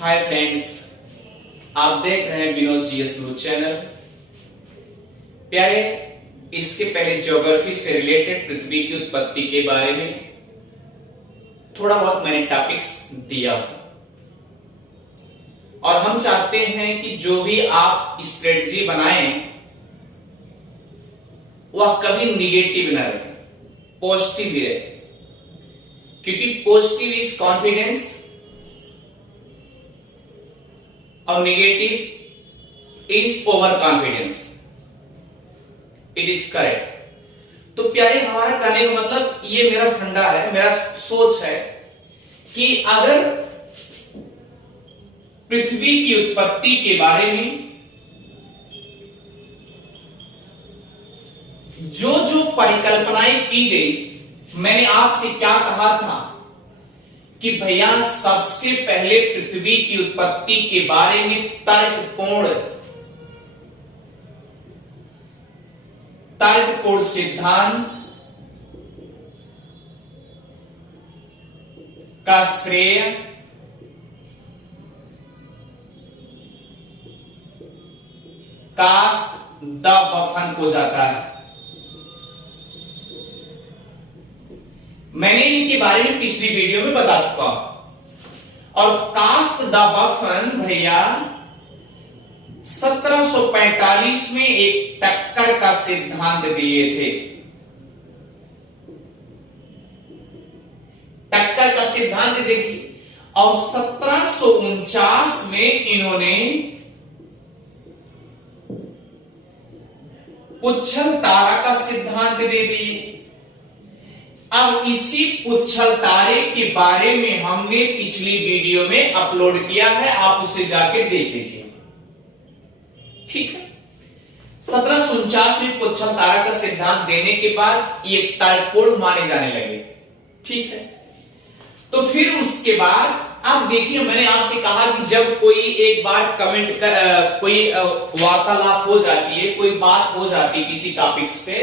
Hi friends, आप देख रहे हैं विनोद जीएस गुरु चैनल। प्यारे, इसके पहले ज्योग्राफी से रिलेटेड पृथ्वी की उत्पत्ति के बारे में थोड़ा बहुत मैंने टॉपिक्स दिया और हम चाहते हैं कि जो भी आप स्ट्रेटजी बनाएं वह कभी निगेटिव ना रहे, पॉजिटिव ही रहे, क्योंकि पॉजिटिव इज कॉन्फिडेंस और negative is over confidence. It is correct. तो प्यारे, हमारा कहने का मतलब ये मेरा फंडा है, मेरा सोच है कि अगर पृथ्वी की उत्पत्ति के बारे में जो जो परिकल्पनाएं की गई, मैंने आपसे क्या कहा था कि भैया सबसे पहले पृथ्वी की उत्पत्ति के बारे में तर्कपूर्ण सिद्धांत का श्रेय कास्ट द बफन को जाता है। मैंने इनके बारे में पिछली वीडियो में बता चुका हूं। और कास्ट द बफन भैया 1745 में एक टक्कर का सिद्धांत दिए थे। टक्कर का सिद्धांत देखिए, और 1749 में इन्होंने पुच्छल तारा का सिद्धांत दे दिए। अब इसी पुच्छल तारे के बारे में हमने पिछली वीडियो में अपलोड किया है, आप उसे जाके देख लीजिए। ठीक है, 1749 में पुच्छल तारा का सिद्धांत देने के बाद ये तर्कपूर्ण माने जाने लगे। ठीक है, तो फिर उसके बाद आप देखिए, मैंने आपसे कहा कि जब कोई एक बार कमेंट कर कोई वार्तालाप हो जाती है, कोई बात हो जाती है किसी टॉपिक्स पे,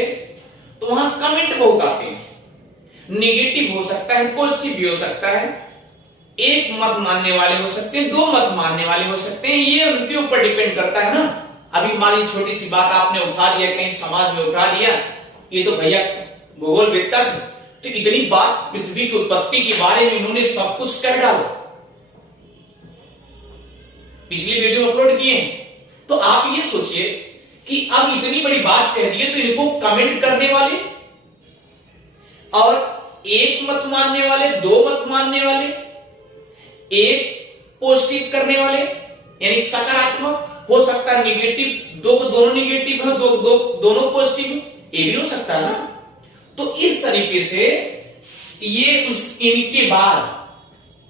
तो वहां कमेंट बहुत आते हैं। नेगेटिव हो सकता है, पॉजिटिव भी हो सकता है, एक मत मानने वाले हो सकते हैं, दो मत मानने वाले हो सकते हैं, ये उनके ऊपर डिपेंड करता है ना। अभी मान ली छोटी सी बात आपने उठा दिया, कहीं समाज में उठा दिया, ये तो भैया भूगोल वेत्ता थे, तो इतनी बात पृथ्वी की उत्पत्ति के बारे में इन्होंने सब कुछ कह डाला, पिछली वीडियो में अपलोड किए हैं। तो आप ये सोचिए कि अब इतनी बड़ी बात कह दी है, तो इनको कमेंट करने वाले और एक मत मानने वाले, दो मत मानने वाले, एक पॉजिटिव करने वाले यानी सकारात्मक, हो सकता है नेगेटिव, दोनों नेगेटिव है, दोनों पॉजिटिव, ये भी हो सकता है ना। तो इस तरीके से इनके बाद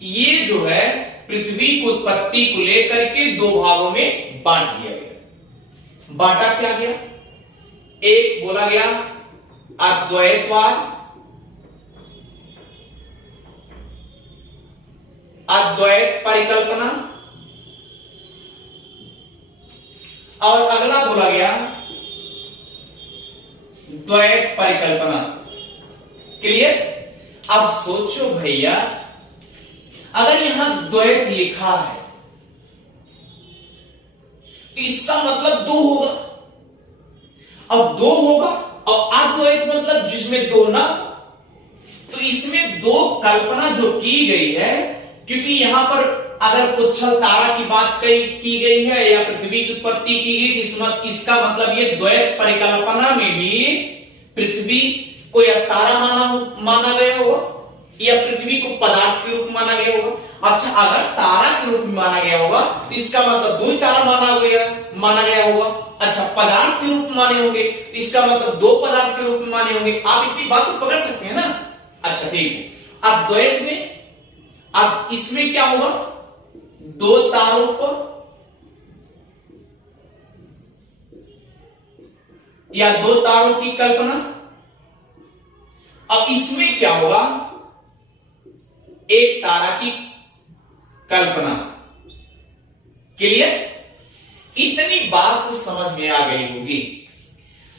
ये जो है पृथ्वी की उत्पत्ति को लेकर के दो भागों में बांट दिया गया। बांटा क्या गया? एक बोला गया अद्वैतवाद, अद्वैत परिकल्पना, और अगला बोला गया द्वैत परिकल्पना। क्लियर? अब सोचो भैया, अगर यहां द्वैत लिखा है तो इसका मतलब दो होगा, अब दो होगा, और अद्वैत मतलब जिसमें दो ना, तो इसमें दो कल्पना जो की गई है, क्योंकि यहां पर अगर पुच्छल तारा की बात की गई है या पृथ्वी की उत्पत्ति की गई, इसका मतलब ये द्वैत परिकल्पना में भी पृथ्वी को या तारा माना गया होगा या पृथ्वी को पदार्थ के रूप में माना गया होगा। अच्छा, अगर तारा के रूप में माना गया होगा तो इसका मतलब दो तारा माना गया होगा। अच्छा, पदार्थ के रूप में माने होंगे, इसका मतलब दो पदार्थ के रूप में माने होंगे। आप इतनी बात तो पकड़ सकते हैं ना। अच्छा ठीक है, अब द्वैत में, अब इसमें क्या होगा? दो तारों को या दो तारों की कल्पना। अब इसमें क्या होगा? एक तारा की कल्पना। क्लियर? इतनी बात तो समझ में आ गई होगी।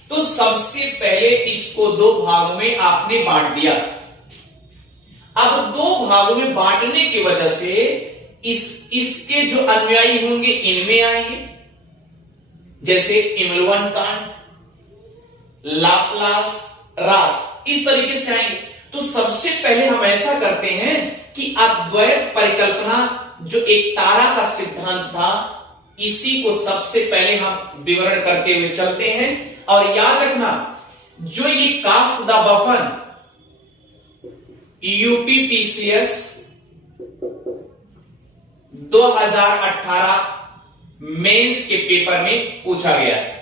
तो सबसे पहले इसको दो भागों में आपने बांट दिया। अब दो भागों में बांटने की वजह से इसके जो अनुयायी होंगे इनमें आएंगे, जैसे इमलुवन कांट, लाप्लास, रास, इस तरीके से आएंगे। तो सबसे पहले हम ऐसा करते हैं कि अद्वैत परिकल्पना जो एक तारा का सिद्धांत था, इसी को सबसे पहले हम विवरण करते हुए चलते हैं। और याद रखना, जो ये कास्ट द बफन यूपीपीसीएस 2018 मेंस के पेपर में पूछा गया है।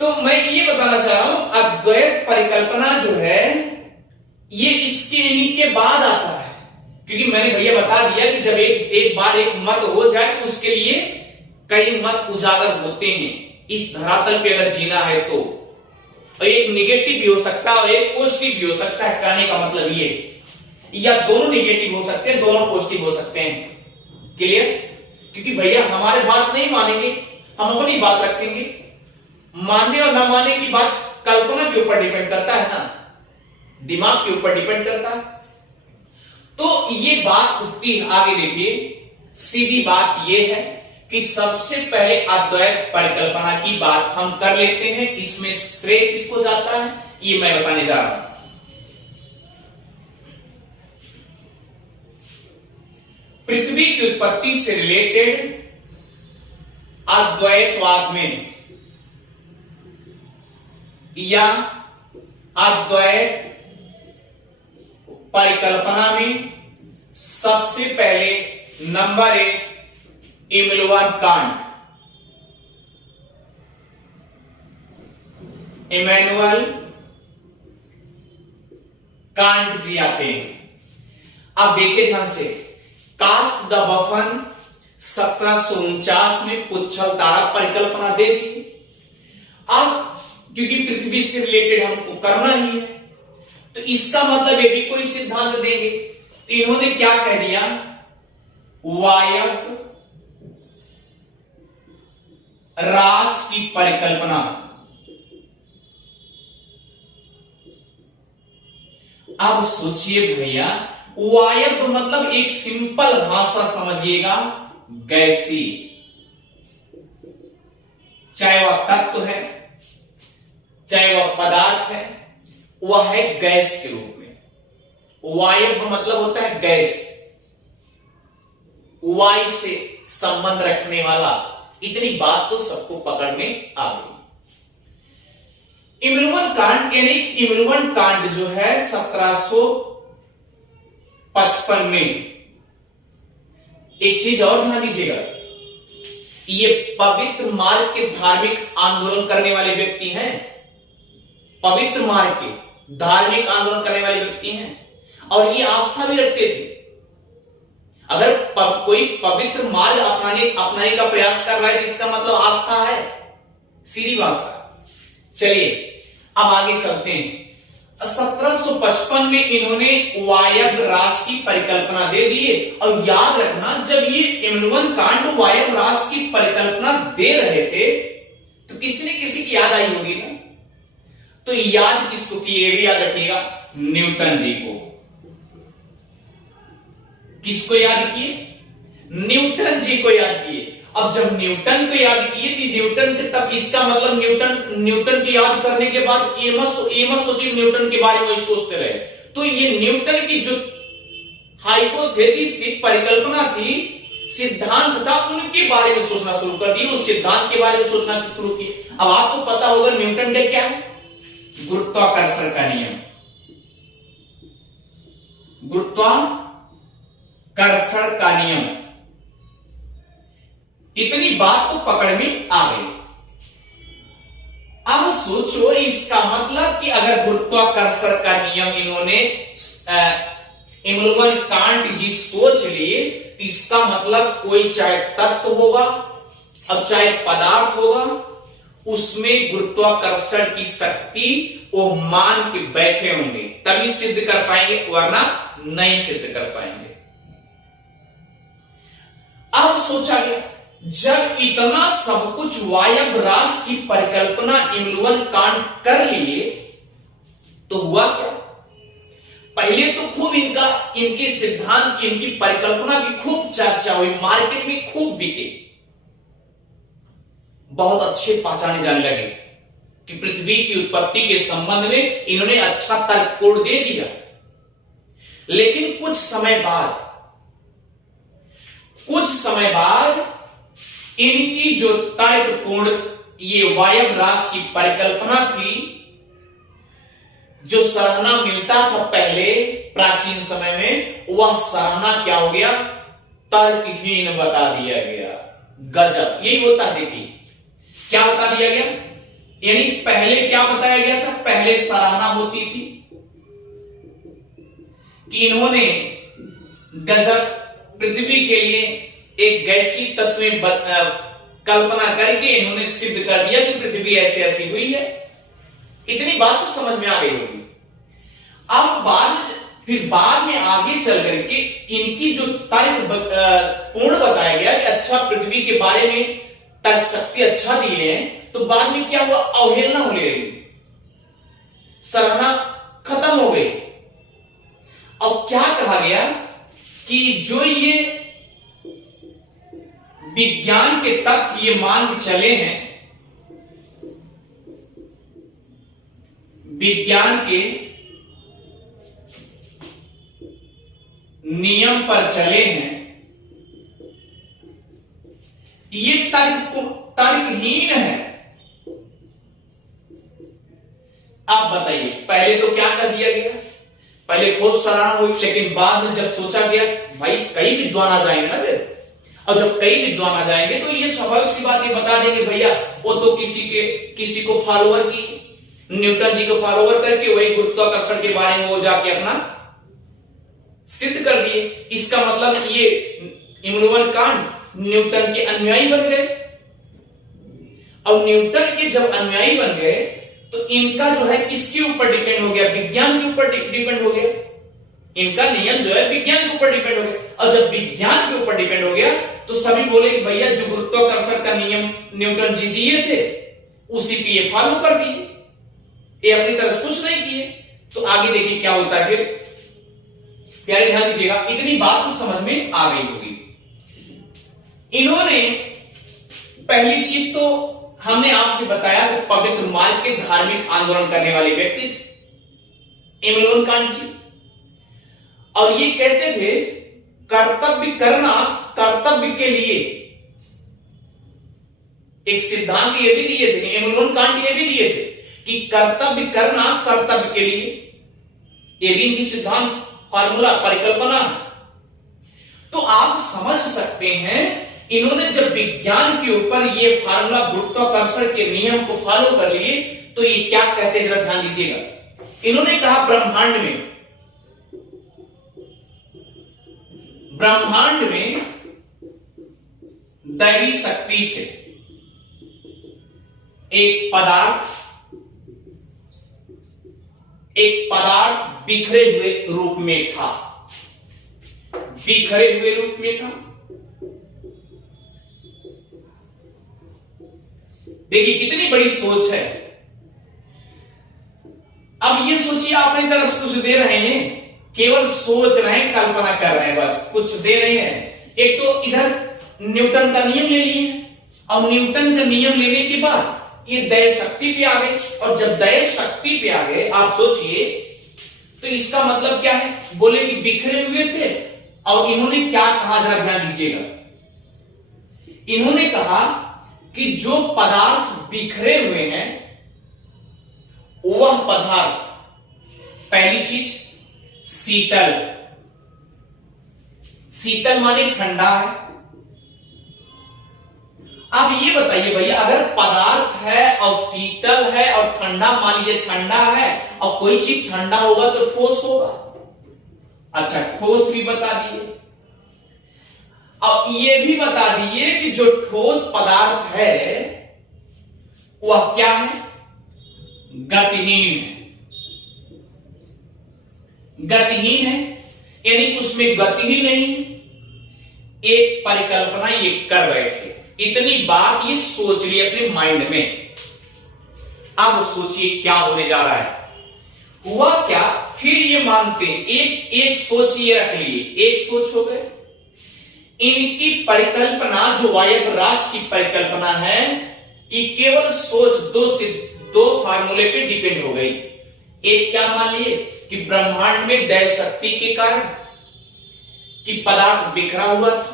तो मैं ये बताना चाह रहा हूं, अद्वैत परिकल्पना जो है ये इसके इन्हीं के बाद आता है, क्योंकि मैंने भैया बता दिया कि जब एक बार एक मत हो जाए तो उसके लिए कई मत उजागर होते हैं इस धरातल पे अगर जीना है तो। और एक निगेटिव भी हो सकता है और एक पॉजिटिव भी हो सकता है, कहने का मतलब ये, या दोनों निगेटिव हो सकते हैं, दोनों पॉजिटिव हो सकते हैं। क्लियर? क्योंकि भैया हमारे बात नहीं मानेंगे, हम अपनी बात रखेंगे। मानने और न मानने की बात कल्पना के ऊपर डिपेंड करता है ना, दिमाग के ऊपर डिपेंड करता है। तो ये बात उठती है, आगे देखिए, सीधी बात ये है कि सबसे पहले अद्वैत परिकल्पना की बात हम कर लेते हैं। इसमें श्रेय किसको जाता है ये मैं बताने जा रहा हूं। पृथ्वी की उत्पत्ति से रिलेटेड अद्वैतवाद में या अद्वैत परिकल्पना में सबसे पहले नंबर 1 इमलुवन कांट, इमैनुअल कांट जी आते हैं। अब देखिए ध्यान से, कास्ट द बफन 1749 में पुच्छल तारा परिकल्पना दे दी। अब क्योंकि पृथ्वी से रिलेटेड हमको करना ही है, तो इसका मतलब ये भी कोई सिद्धांत देंगे। तो इन्होंने क्या कह दिया, वायव्य रास की परिकल्पना। अब सोचिए भैया, वायव्य मतलब एक सिंपल भाषा समझिएगा, गैसी, चाहे वह तत्व है चाहे वह पदार्थ है, वह है गैस के रूप में। वायव्य मतलब होता है गैस, वायु से संबंध रखने वाला। इतनी बात तो सबको पकड़ में आ गई। इमलुवन कांट यानी इमलुवन कांट जो है 1755 में, एक चीज और ध्यान दीजिएगा, ये पवित्र मार्ग के धार्मिक आंदोलन करने वाले व्यक्ति हैं, पवित्र मार्ग के धार्मिक आंदोलन करने वाले व्यक्ति हैं, और ये आस्था भी रखते थे। अगर कोई पवित्र मार्ग अपनाने का प्रयास कर रहा है तो इसका मतलब आस्था है, सीधी भाषा। चलिए अब आगे चलते हैं। 1755 में इन्होंने वायव्य रास की परिकल्पना दे दी है। और याद रखना, जब ये इमलुवन कांट वायव्य रास की परिकल्पना दे रहे थे तो किसी ने किसी की याद आई होगी ना, तो याद किसको की, ये भी याद रखिएगा, न्यूटन जी को। किसको याद किए? न्यूटन जी को याद किए। अब जब न्यूटन को याद किए तो न्यूटन के, तब इसका मतलब न्यूटन की याद करने के बाद ये मत सोचिए न्यूटन के बारे में सोचते रहे। तो ये न्यूटन की जो हाइपोथेसिस की परिकल्पना थी, सिद्धांत था, उनके बारे में सोचना शुरू कर दिए, उस सिद्धांत के बारे में सोचना शुरू किए। अब आपको पता होगा न्यूटन का क्या है, गुरुत्वाकर्षण का नियम, गुरुत्वाकर्षण का नियम। इतनी बात तो पकड़ में आ गई। अब सोचो, इसका मतलब कि अगर गुरुत्वाकर्षण का नियम इन्होंने इमलुवन कांट जी सोच लिए, तो इसका मतलब कोई चाहे तत्व होगा, अब चाहे पदार्थ होगा, उसमें गुरुत्वाकर्षण की शक्ति वो मान के बैठे होंगे, तभी सिद्ध कर पाएंगे, वरना नहीं सिद्ध कर पाएंगे। अब सोचा गया, जब इतना सब कुछ वायव्य रास की परिकल्पना इमलुवन कांट कर लिए, तो हुआ क्या? पहले तो खूब खूब इनके सिद्धांत की, इनकी परिकल्पना की खूब चर्चा हुई, मार्केट में खूब बिके, बहुत अच्छे पहचाने जाने लगे कि पृथ्वी की उत्पत्ति के संबंध में इन्होंने अच्छा तर्कपूर्ण दे दिया। लेकिन कुछ समय बाद इनकी जो तर्कपूर्ण ये वायव्य राशि की परिकल्पना थी, जो सराहना मिलता था पहले प्राचीन समय में, वह सराहना क्या हो गया? तर्कहीन बता दिया गया। गजब, यही होता है। देखिए क्या बता दिया गया, यानी पहले क्या बताया गया था? पहले सराहना होती थी कि इन्होंने गजब पृथ्वी के लिए एक गैसीय तत्व में कल्पना करके इन्होंने सिद्ध कर दिया कि पृथ्वी ऐसे ऐसी हुई है। इतनी बात तो समझ में आ गई होगी। अब बाद में आगे चल करके इनकी जो तर्क पूर्ण बताया गया कि अच्छा पृथ्वी के बारे में तर्क शक्ति अच्छा दिए हैं, तो बाद में क्या हुआ? अवहेलना हो गई, सराहना खत्म हो गई। अब क्या कहा गया कि जो ये विज्ञान के तथ्य ये मान के चले हैं, विज्ञान के नियम पर चले हैं, ये तर्कहीन है। आप बताइए, पहले तो क्या कर दिया गया? पहले खूब सराहना हुई, लेकिन बाद में जब सोचा गया भाई कई विद्वान आ जाएंगे ना फिर, और जब कई विद्वान आ जाएंगे तो ये स्वाभाविक सी बात ये बता देंगे भैया वो तो किसी को फॉलोअर की, न्यूटन जी को फॉलोअर करके वही गुरुत्वाकर्षण के बारे में वो जाके अपना सिद्ध कर दिए। इसका मतलब ये इमैनुअल कांट न्यूटन के अनुयायी बन गए। अब न्यूटन के जब अनुयायी बन गए तो इनका जो है किसके ऊपर डिपेंड हो गया? विज्ञान के ऊपर डिपेंड हो गया। इनका नियम जो है विज्ञान के ऊपर डिपेंड हो गया। और जब विज्ञान के ऊपर डिपेंड हो गया तो सभी बोले कि भैया जो गुरुत्वाकर्षण का नियम न्यूटन जी दिए थे उसी पे ये फॉलो कर दिए, ये अपनी तरफ से कुछ नहीं किए। तो आगे देखिए क्या होता है फिर, प्यारे ध्यान दीजिएगा। इतनी बात तो समझ में आ गई होगी। इन्होंने पहली चीज तो हमने आपसे बताया कि पवित्र मार्ग के धार्मिक आंदोलन करने वाले व्यक्ति थे इमैनुअल कांट जी, और ये कहते थे कर्तव्य करना कर्तव्य के लिए। एक सिद्धांत ये भी दिए थे इमैनुअल कांट, ये भी दिए थे कि कर्तव्य करना कर्तव्य के लिए। ये भी इनकी सिद्धांत फार्मूला परिकल्पना। तो आप समझ सकते हैं इन्होंने जब विज्ञान के ऊपर ये फार्मूला गुरुत्वाकर्षण के नियम को फॉलो कर लिए तो ये क्या कहते हैं, जरा ध्यान दीजिएगा। इन्होंने कहा ब्रह्मांड में दैवी शक्ति से एक पदार्थ बिखरे हुए रूप में था, बिखरे हुए रूप में था। देखिए कितनी बड़ी सोच है। अब ये सोचिए आप अपनी तरफ कुछ दे रहे हैं, केवल सोच रहे हैं, कल्पना कर रहे हैं, बस कुछ दे रहे हैं। एक तो इधर न्यूटन का नियम ले लिए और न्यूटन का नियम लेने के बाद ये दैव शक्ति पे आ गए, और जब दैव शक्ति पे आ गए आप सोचिए तो इसका मतलब क्या है? बोले कि बिखरे हुए थे। और इन्होंने क्या कहा, जरा ध्यान दीजिएगा। इन्होंने कहा कि जो पदार्थ बिखरे हुए हैं वह पदार्थ, पहली चीज शीतल, शीतल माने ठंडा है। अब ये बताइए भैया, अगर पदार्थ है और शीतल है और ठंडा, मान लीजिए ठंडा है और कोई चीज ठंडा होगा तो ठोस होगा। अच्छा, ठोस भी बता दिए। अब ये भी बता दिए कि जो ठोस पदार्थ है वह क्या है? गतिहीन है। गतिहीन है यानी उसमें गति ही नहीं है। एक परिकल्पना ये कर बैठे, इतनी बात ये सोच ली अपने माइंड में। अब सोचिए क्या होने जा रहा है। हुआ क्या? फिर ये मानते हैं, एक एक सोच ये रख लिए, एक सोच हो गए। इनकी परिकल्पना जो वायव्य राशि की परिकल्पना है, ये केवल सोच दो फार्मूले पे डिपेंड हो गई। एक क्या मान लिए कि ब्रह्मांड में दैव शक्ति के कारण कि पदार्थ बिखरा हुआ था,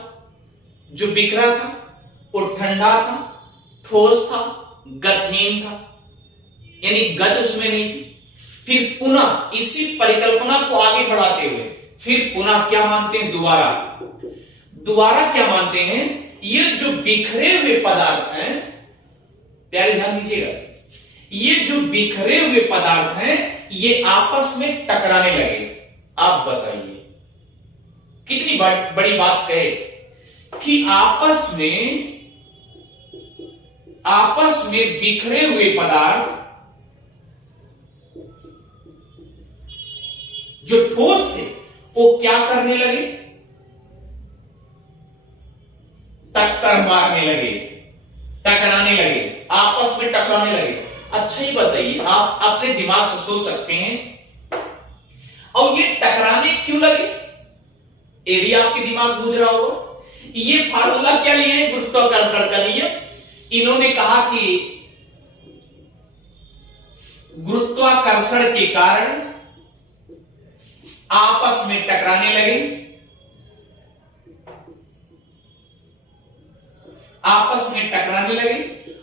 जो बिखरा था वो ठंडा था, ठोस था, गतिहीन था, यानी गति उसमें नहीं थी। फिर पुनः इसी परिकल्पना को आगे बढ़ाते हुए फिर पुनः क्या मानते हैं, दोबारा क्या मानते हैं, ये जो बिखरे हुए पदार्थ हैं, प्यारे ध्यान दीजिएगा, ये जो बिखरे हुए पदार्थ हैं ये आपस में टकराने लगे। आप बताइए कितनी बड़ी बात कहे कि आपस में बिखरे हुए पदार्थ जो ठोस थे वो क्या करने लगे, टक्कर मारने लगे, टकराने लगे, आपस में टकराने लगे। अच्छा ही बताइए, आप अपने दिमाग से सोच सकते हैं, और ये टकराने क्यों लगे, ये भी आपके दिमाग बूझ रहा होगा। ये फार्मूला क्या लिए है, गुरुत्वाकर्षण का नियम। इन्होंने कहा कि गुरुत्वाकर्षण के कारण आपस में टकराने लगे, आपस में टकराने लगे।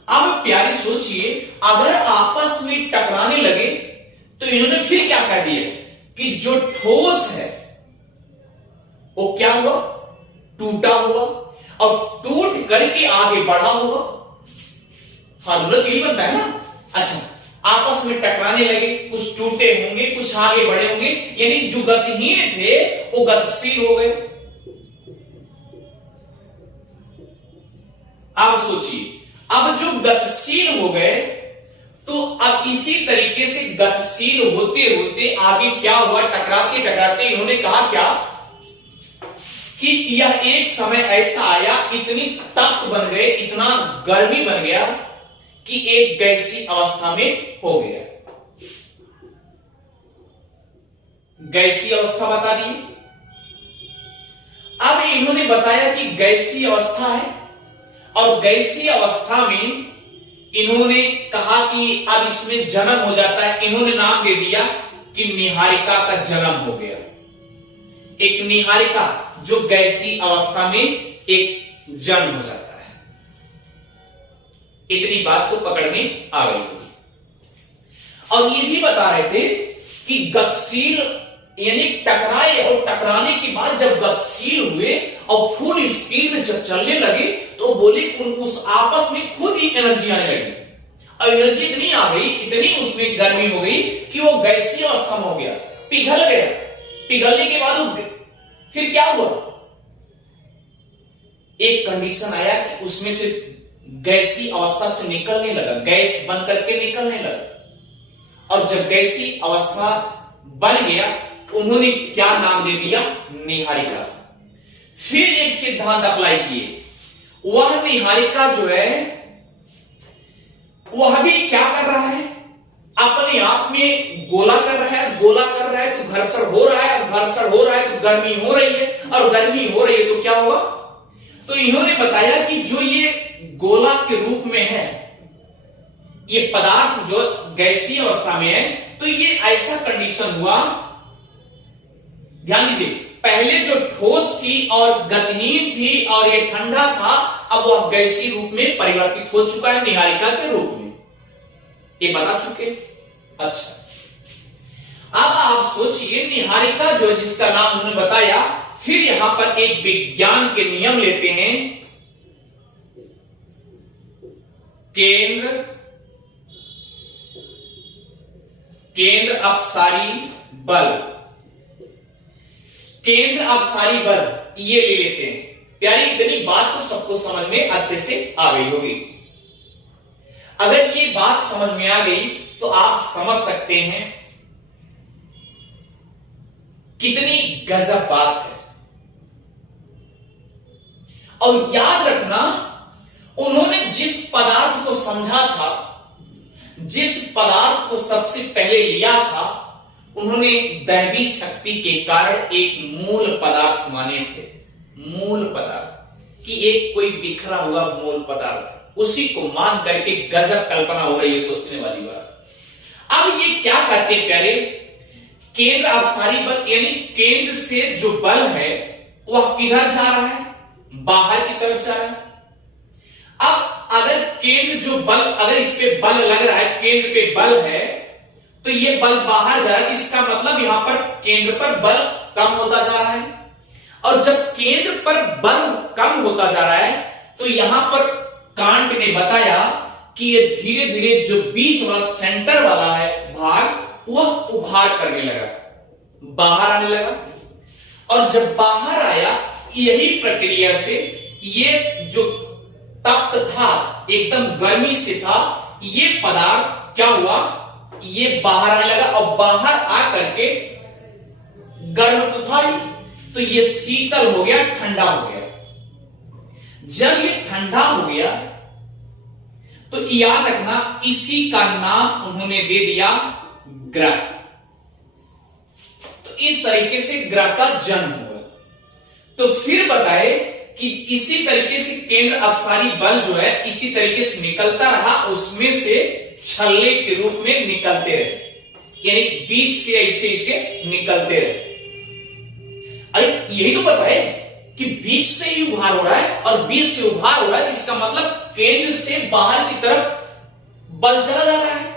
अब प्यारे सोचिए, अगर आपस में टकराने लगे तो इन्होंने फिर क्या कर दिया कि जो ठोस है वो क्या हुआ, टूटा हुआ, और टूट करके आगे बढ़ा हुआ। फार्मूला तो यही बनता है ना। अच्छा, आपस में टकराने लगे, कुछ टूटे होंगे, कुछ आगे बढ़े होंगे, यानी जो गतिहीन थे वो गतिशील हो गए। अब सोचिए, अब जो गतिशील हो गए तो अब इसी तरीके से गतिशील होते होते आगे क्या हुआ, टकराते टकराते इन्होंने कहा क्या कि यह एक समय ऐसा आया, इतनी तप्त बन गए, इतना गर्मी बन गया कि एक गैसीय अवस्था में हो गया। गैसीय अवस्था बता दी। अब इन्होंने बताया कि गैसीय अवस्था है, और गैसीय अवस्था में इन्होंने कहा कि अब इसमें जन्म हो जाता है। इन्होंने नाम दे दिया कि निहारिका का जन्म हो गया। एक निहारिका जो गैसीय अवस्था में एक जन्म हो जाता है। इतनी बात तो पकड़ में आ गई। और ये भी बता रहे थे कि गतिशील यानी टकराए, और टकराने के बाद जब गतिशील हुए और फुल स्पीड में जब चलने लगे तो बोले उस आपस में खुद ही एनर्जी आने लगी, और एनर्जी इतनी आ गई, इतनी उसमें गर्मी हो गई कि वो गैसीय अवस्था में हो गया, पिघल गया। पिघलने के बाद फिर क्या हुआ, एक कंडीशन आया कि उसमें से गैसीय अवस्था से निकलने लगा, गैस बन करके निकलने लगा। और जब गैसीय अवस्था बन गया, उन्होंने क्या नाम दे दिया, निहारिका। फिर एक सिद्धांत अप्लाई किए। वह निहारिका जो है वह भी क्या कर रहा है, अपने आप में गोला कर रहा है, गोला कर रहा है तो घर्षण हो रहा है, और घर्षण हो रहा है तो गर्मी हो रही है, और गर्मी हो रही है तो क्या होगा। तो इन्होंने बताया कि जो ये गोला के रूप में है, ये पदार्थ जो गैसीय अवस्था में है, तो ये ऐसा कंडीशन हुआ, ध्यान दीजिए, पहले जो ठोस थी और गतिहीन थी और ये ठंडा था, अब वह गैसीय रूप में परिवर्तित हो चुका है, निहारिका के रूप में। ये बता चुके। अच्छा, अब आप सोचिए, निहारिका जो है जिसका नाम उन्होंने बताया, फिर यहां पर एक विज्ञान के नियम लेते हैं। केंद्र अपसारी बल, केंद्र अपसारी बल ये ले लेते हैं। प्यारी, इतनी बात तो सबको समझ में अच्छे से आ गई होगी। अगर ये बात समझ में आ गई तो आप समझ सकते हैं कितनी गजब बात है। और याद रखना, उन्होंने जिस पदार्थ को समझा था, जिस पदार्थ को सबसे पहले लिया था, उन्होंने दैवी शक्ति के कारण एक मूल पदार्थ माने थे। मूल पदार्थ कि एक कोई बिखरा हुआ मूल पदार्थ, उसी को मान करके गजब कल्पना हो रही है, सोचने वाली बात। अब ये क्या कहते हैं प्यारे, केंद्र अपसारी बल, यानी केंद्र से जो बल है वह किधर जा रहा है, बाहर की तरफ जा रहा है। अब अगर केंद्र जो बल, अगर इस पे बल लग रहा है, केंद्र पे बल है, तो ये बल बाहर जा रहा है, इसका मतलब यहां पर केंद्र पर बल कम होता जा रहा है। और जब केंद्र पर बल कम होता जा रहा है तो यहां पर कांट ने बताया कि ये धीरे धीरे जो बीच वाला सेंटर वाला है भाग वह उभार करने लगा, बाहर आने लगा। और जब बाहर आया, यही प्रक्रिया से ये जो तप्त था, एकदम गर्मी से था, ये पदार्थ क्या हुआ, ये बाहर आने लगा। और बाहर आकर के गर्म तो था ही, तो ये शीतल हो गया, ठंडा हो गया। जब ये ठंडा हो गया तो याद रखना, इसी का नाम उन्होंने दे दिया ग्रह। तो इस तरीके से ग्रह का जन्म हुआ। तो फिर बताए कि इसी तरीके से केंद्र अपसारी बल जो है इसी तरीके से निकलता रहा, उसमें से छल्ले के रूप में निकलते रहे, यानी बीच से ऐसे ऐसे निकलते रहे। अरे यही तो बताए कि बीच से ही उभार हो रहा है, और बीच से उभार हो रहा है, इसका मतलब केंद्र से बाहर की तरफ बल चला जा रहा है।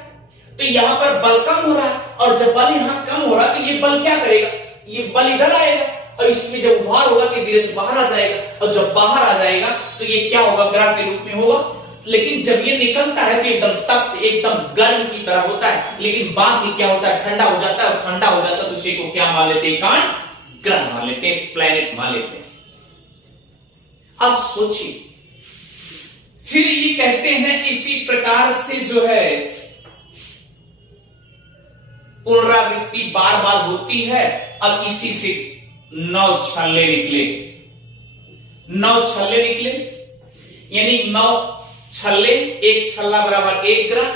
तो यहां पर बल कम हो रहा है, और जब बल यहां कम हो रहा है तो ये बल क्या करेगा, ये बल इधर आएगा, और इसमें जब उभार होगा कि धीरे से बाहर आ जाएगा, और जब बाहर आ जाएगा तो ये क्या होगा, ग्रह के रूप में होगा। लेकिन जब ये निकलता है तो एकदम तप्त, एकदम गर्म की तरह होता है, लेकिन बाद में क्या होता है, ठंडा हो जाता है, और ठंडा हो जाता है तो उसी को क्या मान लेते हैं, कांट, ग्रह मान लेते हैं, प्लैनेट मान लेते हैं। अब सोचिए, फिर ये कहते हैं इसी प्रकार से जो है पुनरावृत्ति बार बार होती है। अब इसी से 9 छल्ले निकले, 9 छल्ले निकले, यानी 9 छल्ले, एक छल्ला बराबर 1 ग्रह,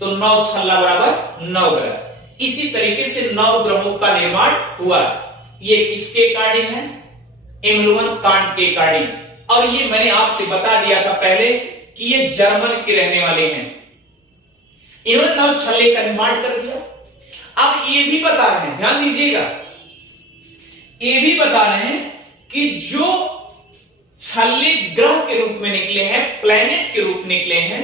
तो 9 छल्ला बराबर 9 ग्रह। इसी तरीके से 9 ग्रहों का निर्माण हुआ। ये किसके अकॉर्डिंग है, इमनुअल कांट के अकॉर्डिंग। और ये मैंने आपसे बता दिया था पहले कि ये जर्मन के रहने वाले हैं, इन्होंने 9 छल्ले का निर्माण कर दिया। अब ये भी बता रहे हैं, ध्यान दीजिएगा, ये भी बता रहे हैं कि जो छल्ले ग्रह के रूप में निकले हैं, प्लैनेट के रूप निकले हैं,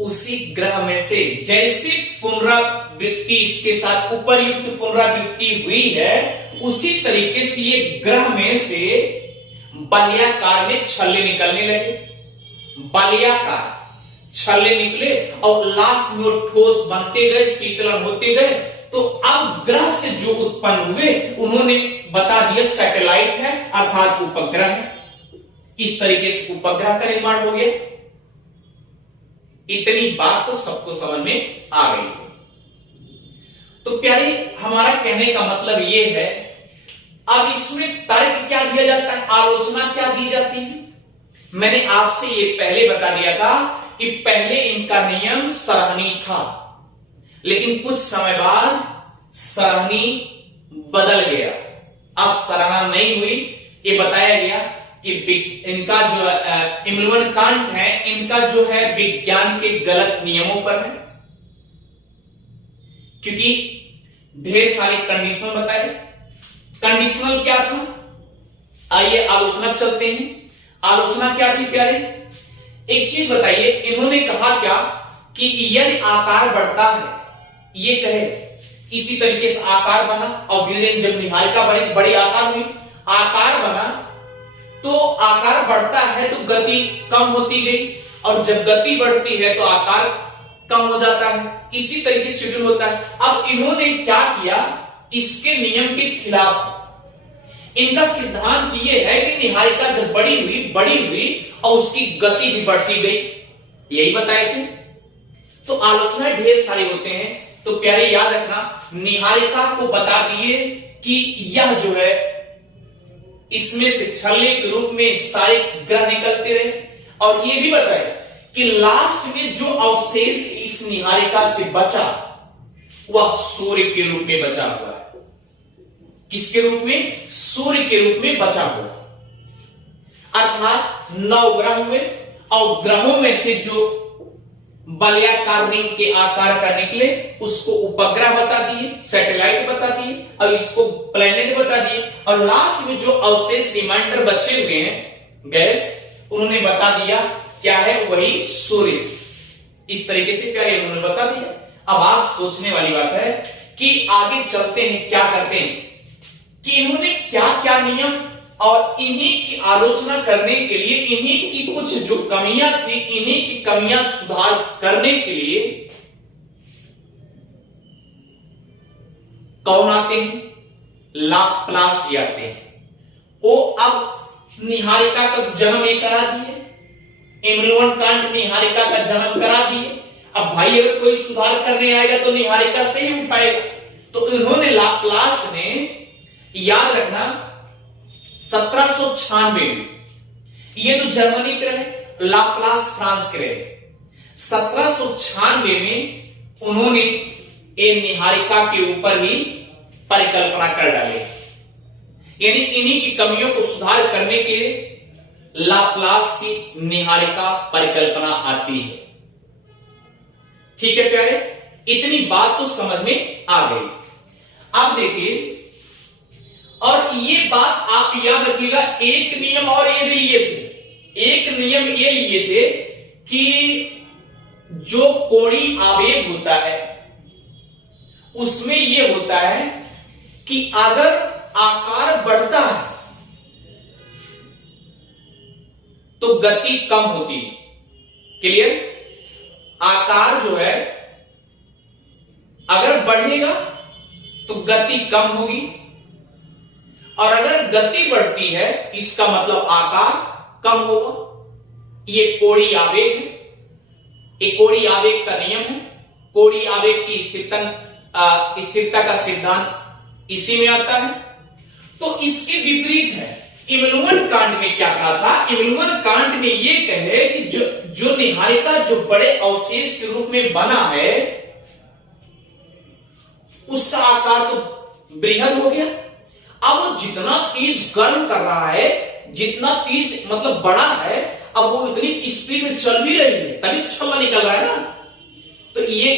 उसी ग्रह में से जैसे पुनरावृत्ति इसके साथ उपर्युक्त पुनरावृत्ति हुई है, उसी तरीके से ये ग्रह में से बलयाकार में छल्ले निकलने लगे, बलयाकार छल्ले निकले, और लास्ट में ठोस बनते गए, शीतलन होते गए। तो अब ग्रह से जो उत्पन्न हुए उन्होंने बता दिया सैटेलाइट है, अर्थात उपग्रह है। इस तरीके से उपग्रह का निर्माण हो गया। इतनी बात तो सबको समझ में आ गई। तो प्यारे, हमारा कहने का मतलब यह है, अब इसमें तर्क क्या दिया जाता है, आलोचना क्या दी जाती है। मैंने आपसे ये पहले बता दिया था कि पहले इनका नियम सरहनी था, लेकिन कुछ समय बाद सरहनी बदल गया। अब सरहना नहीं हुई, ये बताया गया कि इनका जो इमनुअल कांट है, इनका जो है विज्ञान के गलत नियमों पर है, क्योंकि ढेर सारी कंडीशन बताए। कंडीशनल क्या था, आइए आलोचना चलते हैं। आलोचना क्या थी प्यारे, एक चीज बताइए, इन्होंने कहा क्या कि यदि आकार बढ़ता है, ये कहे इसी तरीके से आकार बना, और धीरे धीरे जब निहारिका बड़ी आकार हुई, आकार बना, तो आकार बढ़ता है तो गति कम होती गई, और जब गति बढ़ती है तो आकार कम हो जाता है। इसी तरीके से शेड्यूल होता है। अब इन्होंने क्या किया, इसके नियम के खिलाफ इनका सिद्धांत ये है कि निहारिका जब बड़ी हुई और उसकी गति भी बढ़ती गई, यही बताए थे। तो आलोचना ढेर सारे होते हैं। तो प्यारे याद रखना, निहारिका को बता दिए कि यह जो है इसमें से छल्ले के रूप में सारे ग्रह निकलते रहे, और ये भी बताए कि लास्ट में जो अवशेष इस निहारिका से बचा वह सूर्य के रूप में बचा हुआ है। किसके रूप में? सूर्य के रूप में बचा हुआ। अर्थात 9 ग्रह हुए और ग्रहों में से जो वलयाकार रिंग के आकार का निकले उसको उपग्रह बता दिए, सैटेलाइट बता दिए और इसको प्लेनेट बता दिए। और लास्ट में जो अवशेष रिमाइंडर बचे हुए हैं गैस, उन्होंने बता दिया क्या है, वही सूर्य। इस तरीके से क्या है उन्होंने बता दिया। अब आप सोचने वाली बात है कि आगे चलते हैं क्या करते हैं कि इन्होंने क्या क्या नियम और इन्हीं की आलोचना करने के लिए, इन्हीं की कुछ जो कमियां थी, इन्हीं की कमियां सुधार करने के लिए कौन आते हैं? लाप्लासी आते हैं। वो अब निहारिका का जन्म ये करा दिए, इमैनुअल कांट निहारिका का जन्म करा दिए। अब भाई अगर कोई सुधार करने आएगा तो निहारिका से ही उठाएगा। तो इन्होंने लाप्लास ने, याद रखना 1796 में, ये तो जर्मनी के रहे, लाप्लास फ्रांस के रहे। 1796 में उन्होंने ये निहारिका के ऊपर ही परिकल्पना कर डाली। यानी इन्हीं की कमियों को सुधार करने के लिए लाप्लास की निहारिका परिकल्पना आती है। ठीक है प्यारे, इतनी बात तो समझ में आ गई। आप देखिए, और ये बात आप याद रखिएगा, एक नियम और ये भी लिए थे। एक नियम ये लिए थे कि जो कोणीय आवेग होता है उसमें ये होता है कि अगर आकार बढ़ता है तो गति कम होती है। क्लियर? आकार जो है अगर बढ़ेगा तो गति कम होगी, और अगर गति बढ़ती है इसका मतलब आकार कम होगा। ये कोणीय आवेग है, ये कोणीय आवेग का नियम है। कोणीय आवेग की स्थिरता का सिद्धांत इसी में आता है। तो इसके विपरीत है, इमैनुअल कांट ने क्या कहा था? इमैनुअल कांट ने यह कहे कि जो निहारिका जो बड़े अवशेष के रूप में बना है उसका आकार तो बृहद हो गया। अब वो जितना तेज गर्म कर रहा है, जितना तेज मतलब बड़ा है, अब वो इतनी स्पीड में चल भी रही है, तभी तो छल्ला निकल रहा है ना। तो ये